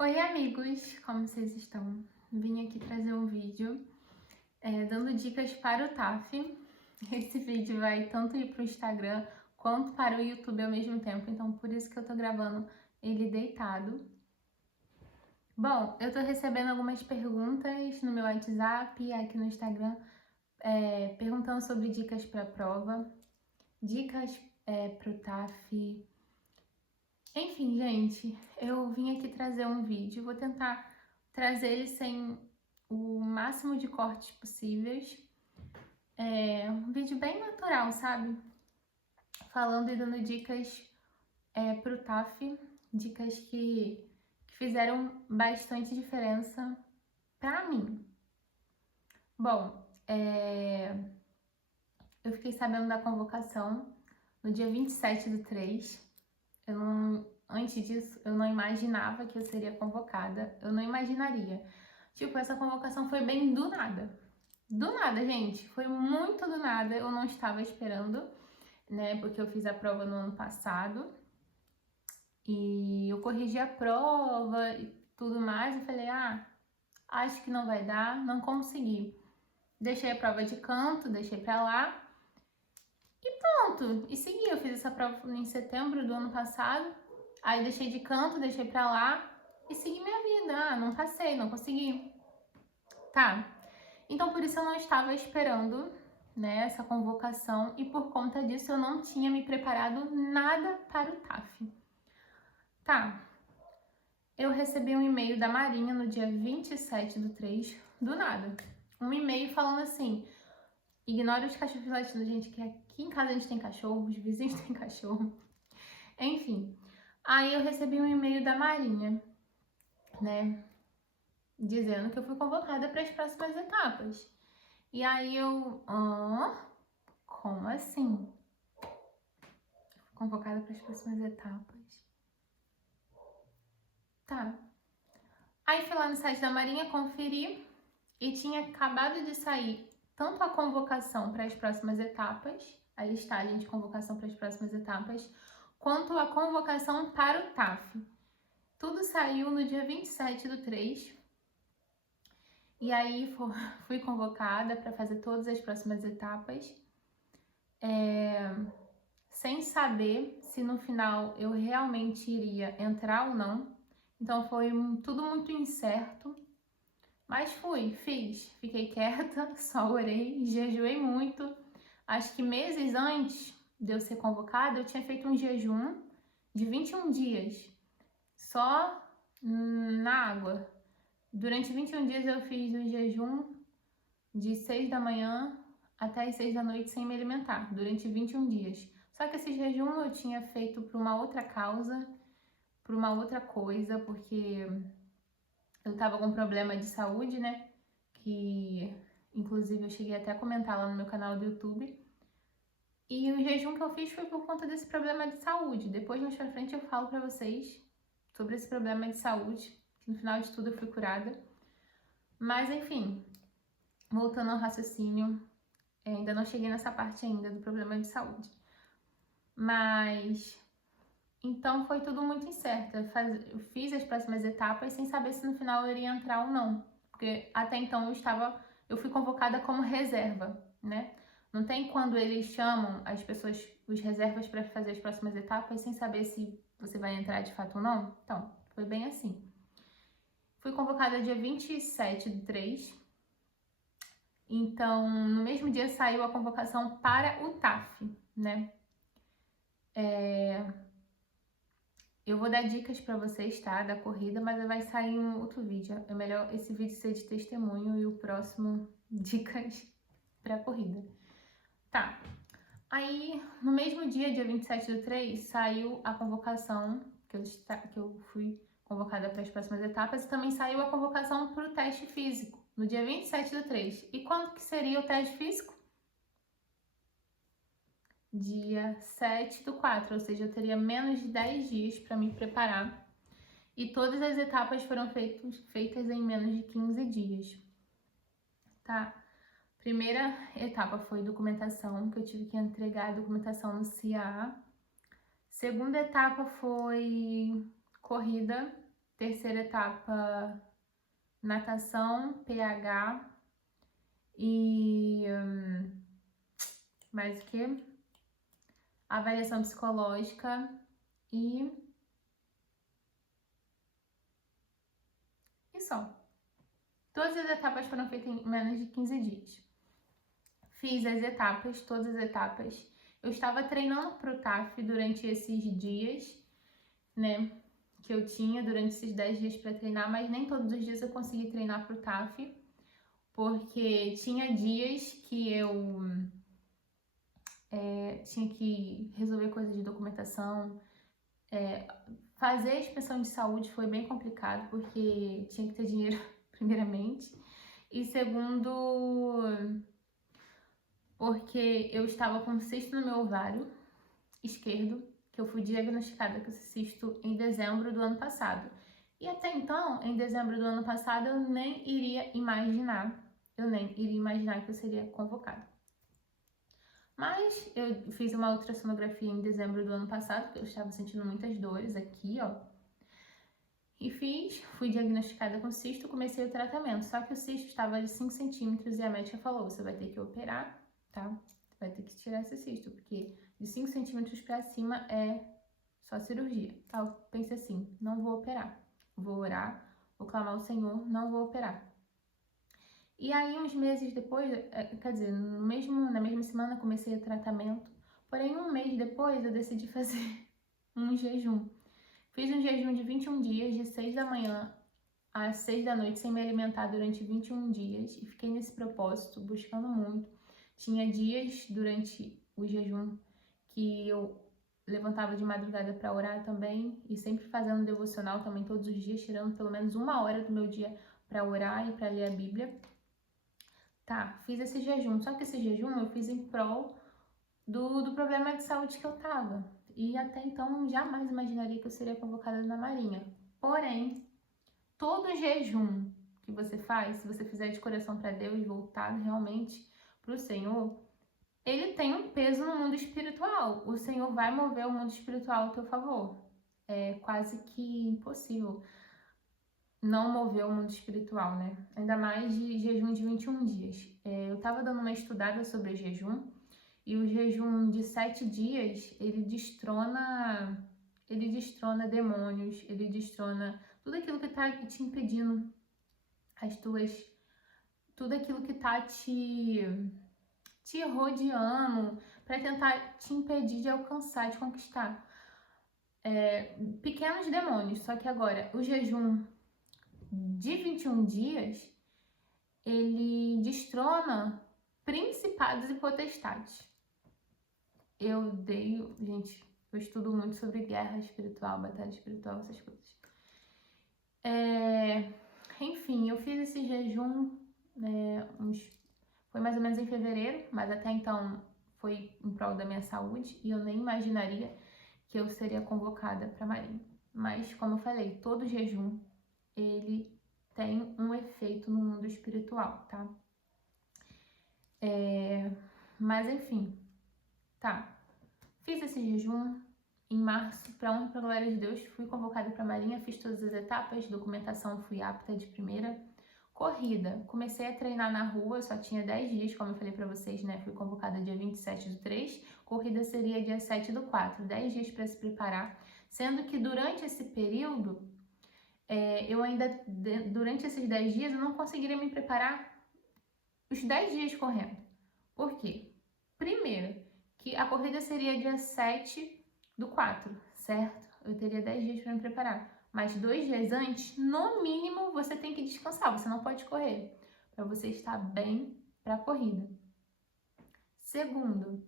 Oi amigos, como vocês estão? Vim aqui trazer um vídeo dando dicas para o TAF. Esse vídeo vai tanto ir para o Instagram quanto para o YouTube ao mesmo tempo, então por isso que eu tô gravando ele deitado. Bom, eu tô recebendo algumas perguntas no meu WhatsApp e aqui no Instagram, perguntando sobre dicas para a prova, dicas para o TAF. Enfim, gente, eu vim aqui trazer um vídeo, vou tentar trazer ele sem o máximo de cortes possíveis. Um vídeo bem natural, sabe? Falando e dando dicas pro TAF, dicas que fizeram bastante diferença pra mim. Bom, eu fiquei sabendo da convocação no dia 27/3. Antes disso, eu não imaginava que eu seria convocada. Eu não imaginaria. Tipo, essa convocação foi bem do nada. Do nada, gente. Foi muito do nada. Eu não estava esperando, né? Porque eu fiz a prova no ano passado. E eu corrigi a prova e tudo mais. E falei, acho que não vai dar. Não consegui. Deixei a prova de canto, deixei pra lá. E pronto. E segui. Eu fiz essa prova em setembro do ano passado. Aí deixei de canto, deixei pra lá e segui minha vida. Não passei, não consegui. Tá. Então por isso eu não estava esperando, né, essa convocação e por conta disso eu não tinha me preparado nada para o TAF. Tá. Eu recebi um e-mail da Marinha no dia 27/3, do nada. Um e-mail falando assim: ignora os cachorros latindo, gente, que aqui em casa a gente tem cachorro, os vizinhos têm cachorro. Enfim. Aí eu recebi um e-mail da Marinha, né, dizendo que eu fui convocada para as próximas etapas. E aí eu, como assim? Convocada para as próximas etapas? Tá. Aí fui lá no site da Marinha conferir e tinha acabado de sair tanto a convocação para as próximas etapas, a listagem de convocação para as próximas etapas, quanto a convocação para o TAF. Tudo saiu no dia 27/3. E aí fui convocada para fazer todas as próximas etapas, sem saber se no final eu realmente iria entrar ou não. Então foi tudo muito incerto, mas fiquei quieta, só orei, jejuei muito. Acho que meses antes de eu ser convocada, eu tinha feito um jejum de 21 dias, só na água. Durante 21 dias eu fiz um jejum de 6 da manhã até as 6 da noite sem me alimentar, durante 21 dias. Só que esse jejum eu tinha feito por uma outra causa, por uma outra coisa, porque eu tava com problema de saúde, né? Que inclusive eu cheguei até a comentar lá no meu canal do YouTube. E o jejum que eu fiz foi por conta desse problema de saúde. Depois, mais pra frente, eu falo pra vocês sobre esse problema de saúde, que no final de tudo eu fui curada. Mas enfim, voltando ao raciocínio, ainda não cheguei nessa parte ainda do problema de saúde. Mas então foi tudo muito incerto. Eu fiz as próximas etapas sem saber se no final eu iria entrar ou não. Porque até então eu fui convocada como reserva, né? Não tem quando eles chamam as pessoas, os reservas para fazer as próximas etapas sem saber se você vai entrar de fato ou não? Então, foi bem assim. Fui convocada dia 27/3. Então, no mesmo dia saiu a convocação para o TAF, né? Eu vou dar dicas para vocês, tá? Da corrida, mas vai sair em um outro vídeo. É melhor esse vídeo ser de testemunho e o próximo dicas pra corrida. Tá. Aí, no mesmo dia 27/3, saiu a convocação, que eu fui convocada para as próximas etapas, e também saiu a convocação para o teste físico, no dia 27/3. E quando que seria o teste físico? Dia 7/4, ou seja, eu teria menos de 10 dias para me preparar. E todas as etapas foram feitas em menos de 15 dias, tá? Primeira etapa foi documentação, que eu tive que entregar a documentação no CIA. Segunda etapa foi corrida, terceira etapa, natação, PH e mais o que? Avaliação psicológica e só. Todas as etapas foram feitas em menos de 15 dias. Fiz as etapas, todas as etapas. Eu estava treinando para o TAF durante esses dias, né? Que eu tinha durante esses 10 dias para treinar, mas nem todos os dias eu consegui treinar para o TAF, porque tinha dias que eu tinha que resolver coisas de documentação. Fazer a inspeção de saúde foi bem complicado, porque tinha que ter dinheiro, primeiramente. E segundo, porque eu estava com um cisto no meu ovário esquerdo, que eu fui diagnosticada com esse cisto em dezembro do ano passado. E até então, em dezembro do ano passado, eu nem iria imaginar que eu seria convocada. Mas eu fiz uma ultrassonografia em dezembro do ano passado, porque eu estava sentindo muitas dores aqui, ó. E fui diagnosticada com cisto, comecei o tratamento. Só que o cisto estava de 5 centímetros e a médica falou, você vai ter que operar, tá? Vai ter que tirar esse cisto, porque de 5 centímetros para cima é só cirurgia. Tá? Eu pensei assim, não vou operar. Vou orar, vou clamar ao Senhor, não vou operar. E aí, uns meses depois, quer dizer, na mesma semana comecei o tratamento. Porém, um mês depois, eu decidi fazer um jejum. Fiz um jejum de 21 dias, de 6 da manhã às 6 da noite, sem me alimentar durante 21 dias. E fiquei nesse propósito, buscando muito. Tinha dias durante o jejum que eu levantava de madrugada para orar também. E sempre fazendo devocional também todos os dias, tirando pelo menos 1 hora do meu dia para orar e para ler a Bíblia. Tá, fiz esse jejum. Só que esse jejum eu fiz em prol do problema de saúde que eu tava. E até então jamais imaginaria que eu seria convocada na Marinha. Porém, todo jejum que você faz, se você fizer de coração para Deus, voltado realmente para o Senhor, ele tem um peso no mundo espiritual. O Senhor vai mover o mundo espiritual ao teu favor. É quase que impossível não mover o mundo espiritual, né? Ainda mais de jejum de 21 dias. Eu tava dando uma estudada sobre jejum, e o jejum de 7 dias, ele destrona demônios, ele destrona tudo aquilo que tá te impedindo, tudo aquilo que tá te rodeando, para tentar te impedir de alcançar, de conquistar. Pequenos demônios, só que agora, o jejum de 21 dias, ele destrona principados e potestades. Gente, eu estudo muito sobre guerra espiritual, batalha espiritual, essas coisas. Enfim, eu fiz esse jejum, foi mais ou menos em fevereiro, mas até então foi em prol da minha saúde e eu nem imaginaria que eu seria convocada para a Marinha. Mas, como eu falei, todo jejum, ele tem um efeito no mundo espiritual, tá? Mas, enfim, tá. Fiz esse jejum em março, para honra e para glória de Deus, fui convocada para a Marinha, fiz todas as etapas, documentação fui apta de primeira. Corrida, comecei a treinar na rua, só tinha 10 dias, como eu falei para vocês, né? Fui convocada dia 27/3, corrida seria dia 7/4, 10 dias para se preparar, sendo que durante esse período, durante esses 10 dias, eu não conseguiria me preparar os 10 dias correndo. Por quê? Primeiro, que a corrida seria dia 7/4, certo? Eu teria 10 dias para me preparar. Mas 2 dias antes, no mínimo, você tem que descansar. Você não pode correr, para você estar bem para a corrida. Segundo,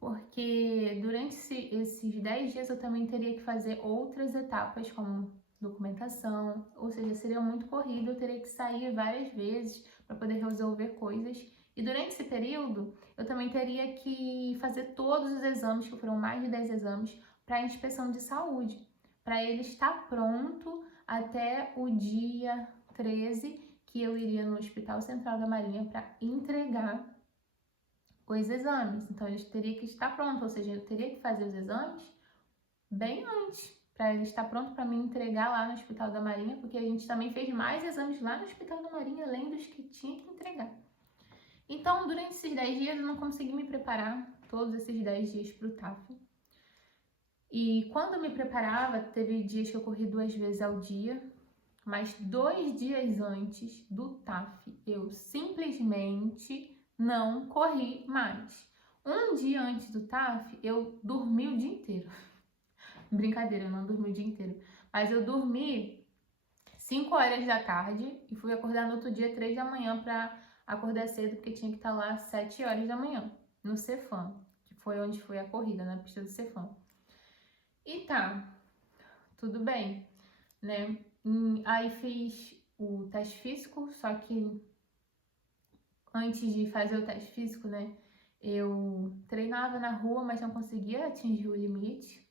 porque durante esses 10 dias eu também teria que fazer outras etapas, como documentação, ou seja, seria muito corrido, eu teria que sair várias vezes para poder resolver coisas. E durante esse período, eu também teria que fazer todos os exames, que foram mais de 10 exames, para a inspeção de saúde, para ele estar pronto até o dia 13, que eu iria no Hospital Central da Marinha para entregar os exames. Então, eles teriam que estar pronto, ou seja, eu teria que fazer os exames bem antes, para ele estar pronto para me entregar lá no Hospital da Marinha, porque a gente também fez mais exames lá no Hospital da Marinha, além dos que tinha que entregar. Então, durante esses 10 dias, eu não consegui me preparar, todos esses 10 dias para o TAF. E quando eu me preparava, teve dias que eu corri 2 vezes ao dia, mas 2 dias antes do TAF, eu simplesmente não corri mais. Um dia antes do TAF, eu dormi o dia inteiro. Brincadeira, eu não dormi o dia inteiro. Mas eu dormi 5 horas da tarde e fui acordar no outro dia 3 da manhã para acordar cedo, porque tinha que estar lá às 7 horas da manhã, no Cefam, que foi onde foi a corrida, na pista do Cefam. E tá, tudo bem, né? Aí fiz o teste físico, só que antes de fazer o teste físico, né, eu treinava na rua, mas não conseguia atingir o limite.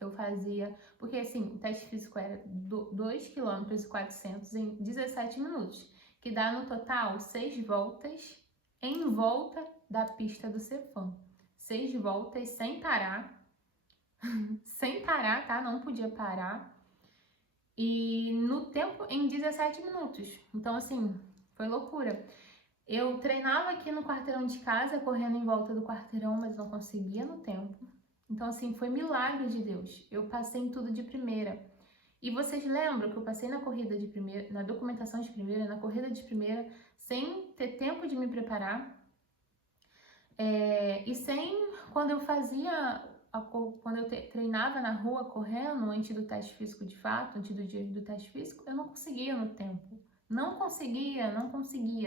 Eu fazia, porque assim, o teste físico era 2 km e 400 em 17 minutos, que dá no total 6 voltas em volta da pista do Cefam. 6 voltas sem parar, sem parar, tá? Não podia parar. E no tempo, em 17 minutos. Então, assim, foi loucura. Eu treinava aqui no quarteirão de casa, correndo em volta do quarteirão, mas não conseguia no tempo. Então, assim, foi milagre de Deus. Eu passei em tudo de primeira. E vocês lembram que eu passei na corrida de primeira, na documentação de primeira, na corrida de primeira, sem ter tempo de me preparar. E sem, quando eu fazia, quando eu treinava na rua correndo, antes do teste físico de fato, antes do dia do teste físico, eu não conseguia no tempo. Não conseguia.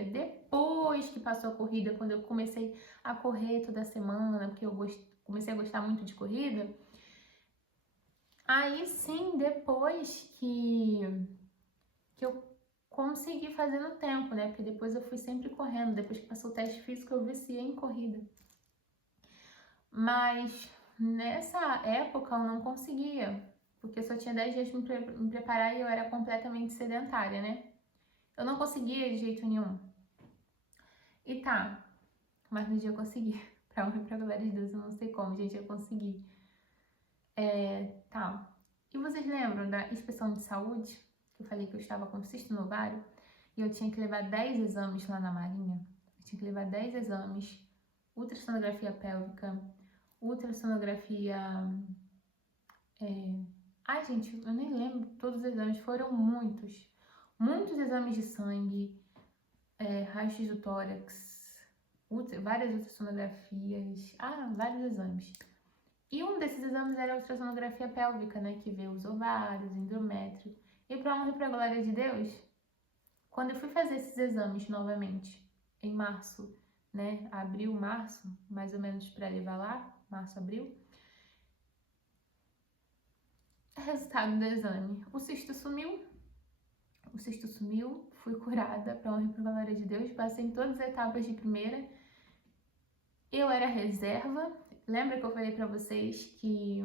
Depois que passou a corrida, quando eu comecei a correr toda semana, porque eu comecei a gostar muito de corrida, aí sim, depois que eu consegui fazer no tempo, né? Porque depois eu fui sempre correndo. Depois que passou o teste físico, eu viciei em corrida. Mas nessa época eu não conseguia, porque eu só tinha 10 dias para me preparar e eu era completamente sedentária, né? Eu não conseguia de jeito nenhum. E tá, mas no dia eu consegui. Pra honra e pra glória de Deus, eu não sei como, gente, eu consegui. Tá. E vocês lembram da inspeção de saúde? Que eu falei que eu estava com cisto no ovário e eu tinha que levar 10 exames lá na Marinha. Eu tinha que levar 10 exames, ultrassonografia pélvica, ultrassonografia. Ai, gente, eu nem lembro todos os exames, foram muitos. Muitos exames de sangue, raios do tórax, várias ultrassonografias, vários exames. E um desses exames era a ultrassonografia pélvica, né, que vê os ovários, endométrio. E para honra e para glória de Deus, quando eu fui fazer esses exames novamente, em março, né, abril, março, mais ou menos para levar lá, março, abril, resultado do exame, o cisto sumiu, fui curada, para honra e para glória de Deus, passei em todas as etapas de primeira, eu era reserva, lembra que eu falei para vocês que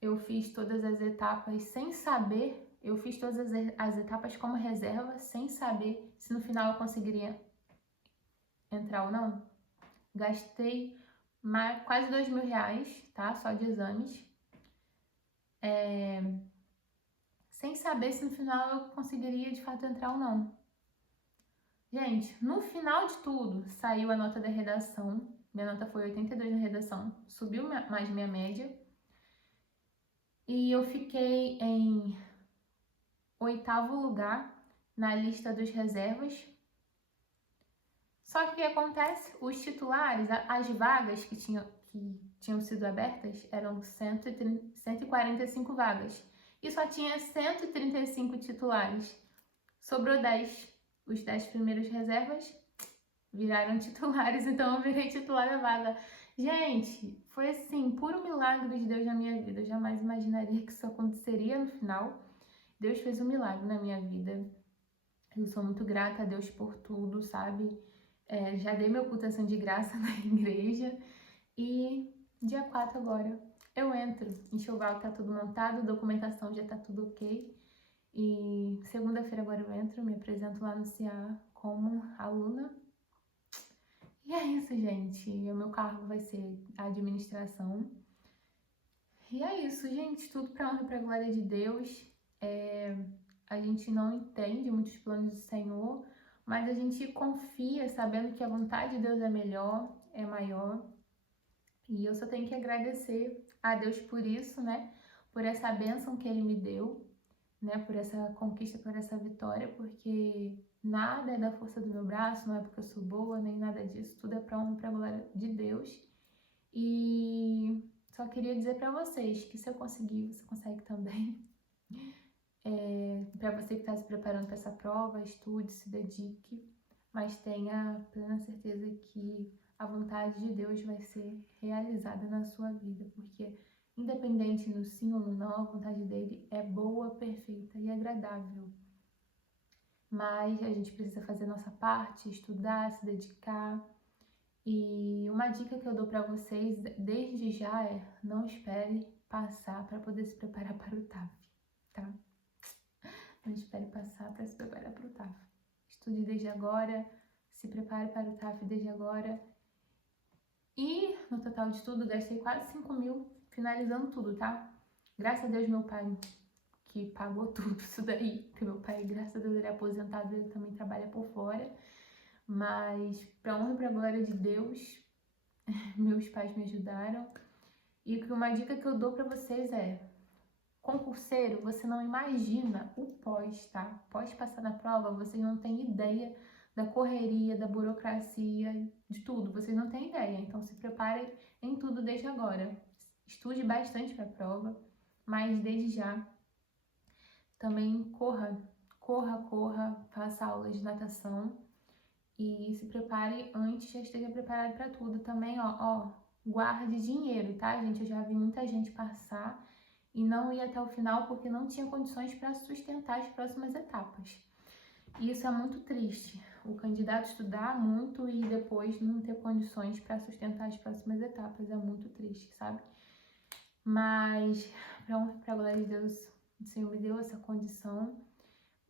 eu fiz todas as etapas sem saber, eu fiz todas as etapas como reserva, sem saber se no final eu conseguiria entrar ou não? Gastei quase R$2.000, tá? Só de exames. Sem saber se no final eu conseguiria de fato entrar ou não. Gente, no final de tudo, saiu a nota da redação. Minha nota foi 82 na redação, subiu mais minha média. E eu fiquei em 8º lugar na lista dos reservas. Só que o que acontece? Os titulares, as vagas que tinham sido abertas eram 145 vagas. E só tinha 135 titulares. Sobrou 10. Os 10 primeiros reservas viraram titulares, então eu virei titular da vaga. Gente, foi assim, puro milagre de Deus na minha vida. Eu jamais imaginaria que isso aconteceria no final. Deus fez um milagre na minha vida. Eu sou muito grata a Deus por tudo, sabe? Já dei minha ocultação de graça na igreja. E dia 4 agora eu entro. Enxoval tá tudo montado, documentação já tá tudo ok. E segunda-feira agora eu entro, me apresento lá no CA como aluna. E é isso, gente. O meu cargo vai ser a administração. E é isso, gente, tudo para honra e para glória de Deus. A gente não entende muitos planos do Senhor, mas a gente confia sabendo que a vontade de Deus é melhor, é maior. E eu só tenho que agradecer a Deus por isso, né? Por essa bênção que Ele me deu, né? Por essa conquista, por essa vitória, porque nada é da força do meu braço, não é porque eu sou boa, nem nada disso. Tudo é para honra e para glória de Deus. E só queria dizer para vocês que se eu conseguir, você consegue também. Para você que está se preparando para essa prova, estude, se dedique, mas tenha plena certeza que a vontade de Deus vai ser realizada na sua vida, porque independente no sim ou no não, a vontade dele é boa, perfeita e agradável. Mas a gente precisa fazer a nossa parte, estudar, se dedicar. E uma dica que eu dou para vocês desde já é: não espere passar para poder se preparar para o TAF, tá? Não espere passar para se preparar para o TAF. Estude desde agora, se prepare para o TAF desde agora. E no total de tudo, gastei quase 5 mil finalizando tudo, tá? Graças a Deus, meu pai, que pagou tudo isso daí. Porque meu pai, graças a Deus, ele é aposentado, ele também trabalha por fora. Mas, pra honra e pra glória de Deus, meus pais me ajudaram. E uma dica que eu dou pra vocês é: concurseiro, você não imagina o pós, tá? Pós passar na prova, vocês não têm ideia da correria, da burocracia, de tudo. Vocês não têm ideia. Então, se preparem em tudo desde agora. Estude bastante para a prova, mas desde já também corra, faça aulas de natação e se prepare antes, já esteja preparado para tudo. Também, guarde dinheiro, tá, gente? Eu já vi muita gente passar e não ir até o final porque não tinha condições para sustentar as próximas etapas. E isso é muito triste. O candidato estudar muito e depois não ter condições para sustentar as próximas etapas. É muito triste, sabe? Mas, para a glória de Deus, o Senhor me deu essa condição.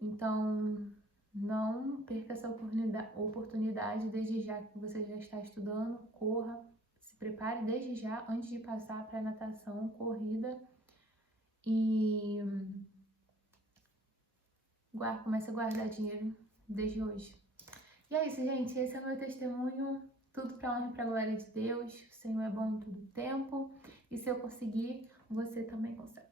Então, não perca essa oportunidade desde já que você já está estudando. Corra, se prepare desde já, antes de passar para natação, corrida. E comece a guardar dinheiro desde hoje. E é isso, gente. Esse é o meu testemunho. Tudo para honra e para glória de Deus. O Senhor é bom em todo tempo. E se eu conseguir, você também consegue.